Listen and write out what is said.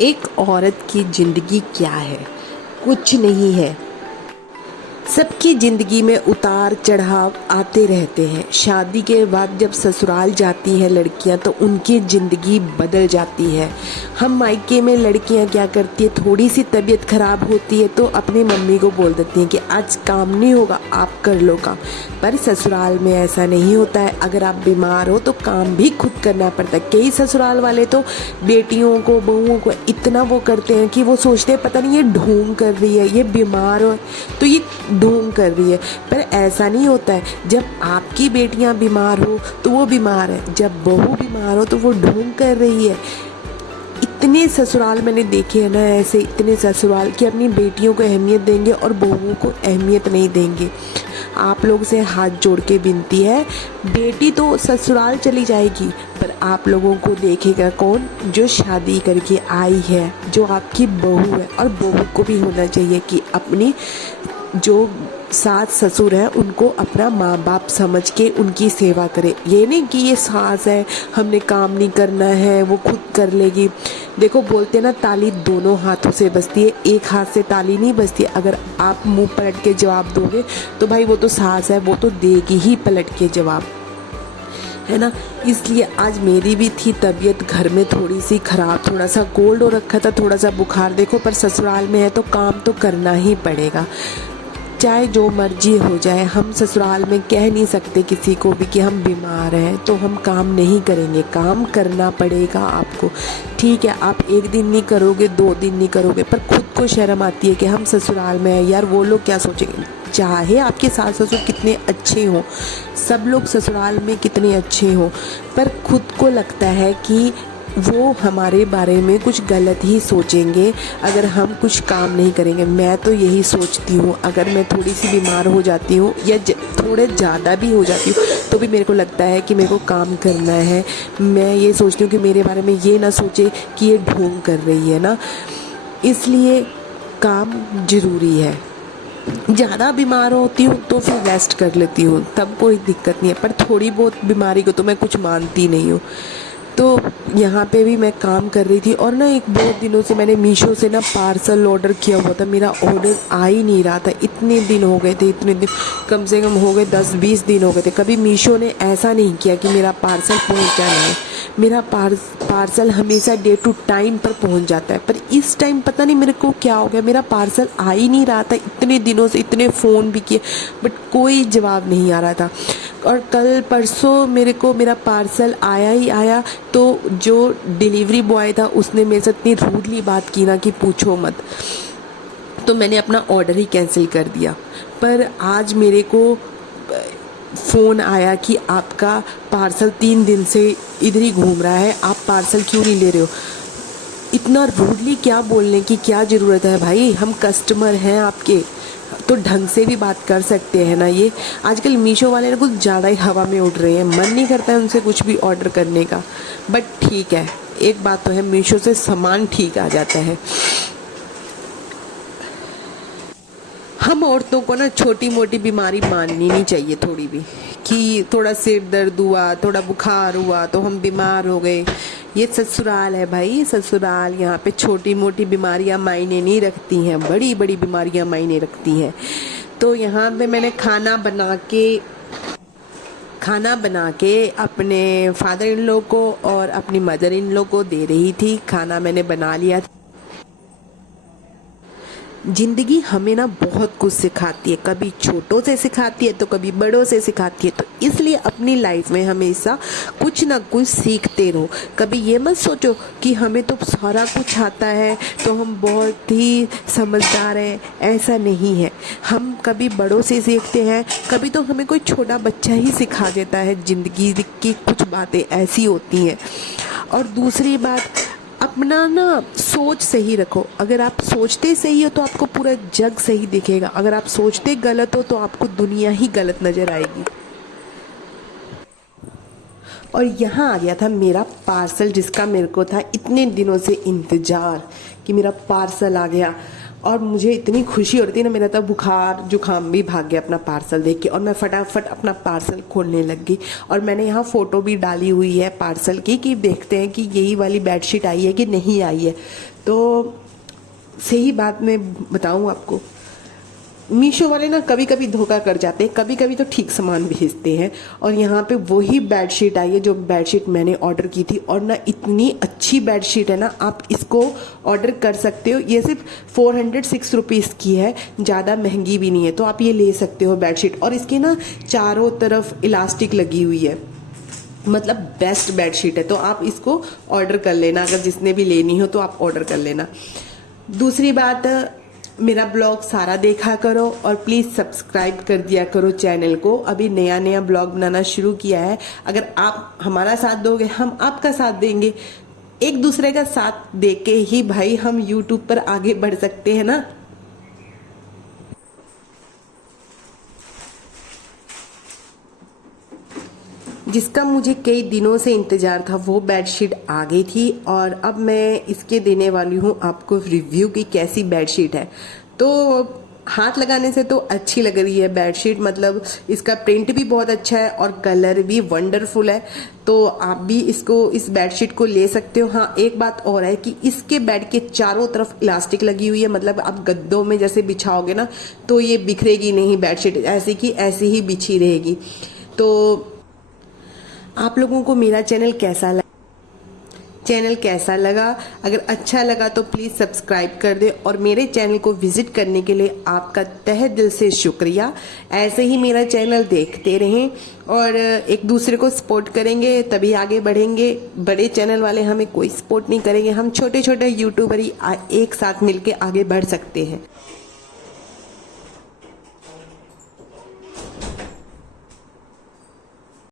एक औरत की ज़िंदगी क्या है? कुछ नहीं है। सबकी ज़िंदगी में उतार चढ़ाव आते रहते हैं। शादी के बाद जब ससुराल जाती हैं लड़कियां तो उनकी ज़िंदगी बदल जाती है। हम मायके में लड़कियां क्या करती है, थोड़ी सी तबीयत खराब होती है तो अपनी मम्मी को बोल देती हैं कि आज काम नहीं होगा, आप कर लो काम। पर ससुराल में ऐसा नहीं होता है। अगर आप बीमार हो तो काम भी खुद करना पड़ता है। कई ससुराल वाले तो बेटियों को, बहुओं को इतना वो करते हैं कि वो सोचते हैं पता नहीं ये ढोंग कर रही है, ये बीमार हो तो ये ढोंग कर रही है। पर ऐसा नहीं होता है। जब आपकी बेटियां बीमार हो तो वो बीमार है, जब बहू बीमार हो तो वो ढोंग कर रही है। इतने ससुराल मैंने देखे हैं ना, ऐसे इतने ससुराल कि अपनी बेटियों को अहमियत देंगे और बहुओं को अहमियत नहीं देंगे। आप लोग से हाथ जोड़ के विनती है, बेटी तो ससुराल चली जाएगी पर आप लोगों को देखेगा कौन? जो शादी करके आई है, जो आपकी बहू है। और बहू को भी होना चाहिए कि अपनी जो सास ससुर है उनको अपना माँ बाप समझ के उनकी सेवा करे। ये नहीं कि ये सास है, हमने काम नहीं करना है, वो खुद कर लेगी। देखो बोलते ना, ताली दोनों हाथों से बजती है, एक हाथ से ताली नहीं बजती। अगर आप मुंह पलट के जवाब दोगे तो भाई वो तो सास है, वो तो देगी ही पलट के जवाब, है ना। इसलिए आज मेरी भी थी तबीयत घर में थोड़ी सी ख़राब, थोड़ा सा कोल्ड हो रखा था, थोड़ा सा बुखार। देखो पर ससुराल में है तो काम तो करना ही पड़ेगा, चाहे जो मर्जी हो जाए। हम ससुराल में कह नहीं सकते किसी को भी कि हम बीमार हैं तो हम काम नहीं करेंगे। काम करना पड़ेगा आपको। ठीक है, आप एक दिन नहीं करोगे, 2 दिन नहीं करोगे, पर खुद को शर्म आती है कि हम ससुराल में हैं यार, वो लोग क्या सोचेंगे। चाहे आपके सास ससुर कितने अच्छे हों, सब लोग ससुराल में कितने अच्छे हों, पर खुद को लगता है कि वो हमारे बारे में कुछ गलत ही सोचेंगे अगर हम कुछ काम नहीं करेंगे। मैं तो यही सोचती हूँ, अगर मैं थोड़ी सी बीमार हो जाती हूँ या थोड़े ज़्यादा भी हो जाती हूँ तो भी मेरे को लगता है कि मेरे को काम करना है। मैं ये सोचती हूँ कि मेरे बारे में ये ना सोचे कि ये ढोंग कर रही है ना, इसलिए काम ज़रूरी है। ज़्यादा बीमार होती हूँ तो फिर रेस्ट कर लेती हूँ, तब कोई दिक्कत नहीं है। पर थोड़ी बहुत बीमारी को तो मैं कुछ मानती नहीं हूँ। तो यहाँ पे भी मैं काम कर रही थी और ना एक बहुत दिनों से मैंने मीशो से ना पार्सल ऑर्डर किया हुआ था। मेरा ऑर्डर आ ही नहीं रहा था, इतने दिन हो गए थे, इतने दिन कम से कम हो गए 10-20 दिन हो गए थे। कभी मीशो ने ऐसा नहीं किया कि मेरा पार्सल पहुँच जाना है। मेरा पार्सल हमेशा डे टू टाइम पर पहुँच जाता है, पर इस टाइम पता नहीं मेरे को क्या हो गया, मेरा पार्सल आ ही नहीं रहा था। इतने दिनों से इतने फ़ोन भी किए बट कोई जवाब नहीं आ रहा था। और कल परसों मेरे को मेरा पार्सल आया ही आया तो जो डिलीवरी बॉय था उसने मेरे से इतनी रूडली बात की ना कि पूछो मत। तो मैंने अपना ऑर्डर ही कैंसिल कर दिया। पर आज मेरे को फ़ोन आया कि आपका पार्सल 3 दिन से इधर ही घूम रहा है, आप पार्सल क्यों नहीं ले रहे हो। इतना रूडली क्या बोलने की क्या ज़रूरत है भाई, हम कस्टमर हैं आपके, तो ढंग से भी बात कर सकते हैं ना। ये आजकल मीशो वाले ना कुछ ज़्यादा ही हवा में उड़ रहे हैं, मन नहीं करता है उनसे कुछ भी ऑर्डर करने का। बट ठीक है, एक बात तो है, मीशो से सामान ठीक आ जाता है। हम औरतों को ना छोटी मोटी बीमारी माननी नहीं चाहिए थोड़ी भी, कि थोड़ा सिर दर्द हुआ, थोड़ा बुखार हुआ तो हम बीमार हो गए। ये ससुराल है भाई, ससुराल, यहाँ पे छोटी मोटी बीमारियाँ मायने नहीं रखती हैं, बड़ी बड़ी बीमारियाँ मायने रखती हैं। तो यहाँ पे मैंने खाना बना के अपने फादर इन लॉ को और अपनी मदर इन लॉ को दे रही थी। खाना मैंने बना लिया। ज़िंदगी हमें ना बहुत कुछ सिखाती है, कभी छोटों से सिखाती है तो कभी बड़ों से सिखाती है। तो इसलिए अपनी लाइफ में हमेशा कुछ ना कुछ सीखते रहो। कभी ये मत सोचो कि हमें तो सारा कुछ आता है तो हम बहुत ही समझदार हैं, ऐसा नहीं है। हम कभी बड़ों से सीखते हैं, कभी तो हमें कोई छोटा बच्चा ही सिखा देता है। ज़िंदगी की कुछ बातें ऐसी होती हैं। और दूसरी बात, अपना ना सोच सही रखो। अगर आप सोचते सही हो तो आपको पूरा जग सही दिखेगा, अगर आप सोचते गलत हो तो आपको दुनिया ही गलत नज़र आएगी। और यहाँ आ गया था मेरा पार्सल, जिसका मेरे को था इतने दिनों से इंतज़ार कि मेरा पार्सल आ गया। और मुझे इतनी खुशी हो रही थी ना, मेरा तो बुखार जुकाम भी भाग गया अपना पार्सल देख के, और मैं फटाफट अपना पार्सल खोलने लग गई। और मैंने यहाँ फ़ोटो भी डाली हुई है पार्सल की कि देखते हैं कि यही वाली बेडशीट आई है कि नहीं आई है। तो सही बात मैं बताऊँ आपको, मीशो वाले ना कभी कभी धोखा कर जाते हैं, कभी कभी तो ठीक सामान भेजते हैं। और यहाँ पे वही बेडशीट आई है जो बेडशीट मैंने ऑर्डर की थी, और ना इतनी अच्छी बेडशीट है ना, आप इसको ऑर्डर कर सकते हो। ये सिर्फ 406 रुपीज़ की है, ज़्यादा महंगी भी नहीं है, तो आप ये ले सकते हो बेडशीट। और इसके ना चारों तरफ इलास्टिक लगी हुई है, मतलब बेस्ट बेडशीट है। तो आप इसको ऑर्डर कर लेना, अगर जिसने भी लेनी हो तो आप ऑर्डर कर लेना। दूसरी बात, मेरा ब्लॉग सारा देखा करो और प्लीज़ सब्सक्राइब कर दिया करो चैनल को। अभी नया नया ब्लॉग बनाना शुरू किया है, अगर आप हमारा साथ दोगे हम आपका साथ देंगे। एक दूसरे का साथ देके ही भाई हम यूट्यूब पर आगे बढ़ सकते हैं ना। जिसका मुझे कई दिनों से इंतज़ार था वो बेडशीट आ गई थी, और अब मैं इसके देने वाली हूँ आपको रिव्यू की कैसी बेडशीट है। तो हाथ लगाने से तो अच्छी लग रही है बेडशीट, मतलब इसका प्रिंट भी बहुत अच्छा है और कलर भी वंडरफुल है। तो आप भी इस बेडशीट को ले सकते हो। हाँ, एक बात और है कि इसके बेड के चारों तरफ इलास्टिक लगी हुई है, मतलब आप गद्दों में जैसे बिछाओगे ना तो ये बिखरेगी नहीं बेडशीट, ऐसी की ऐसी ही बिछी रहेगी। तो आप लोगों को मेरा चैनल कैसा लगा? अगर अच्छा लगा तो प्लीज़ सब्सक्राइब कर दे, और मेरे चैनल को विजिट करने के लिए आपका तहे दिल से शुक्रिया। ऐसे ही मेरा चैनल देखते रहें और एक दूसरे को सपोर्ट करेंगे तभी आगे बढ़ेंगे। बड़े चैनल वाले हमें कोई सपोर्ट नहीं करेंगे, हम छोटे छोटे यूट्यूबर ही एक साथ मिलके आगे बढ़ सकते हैं।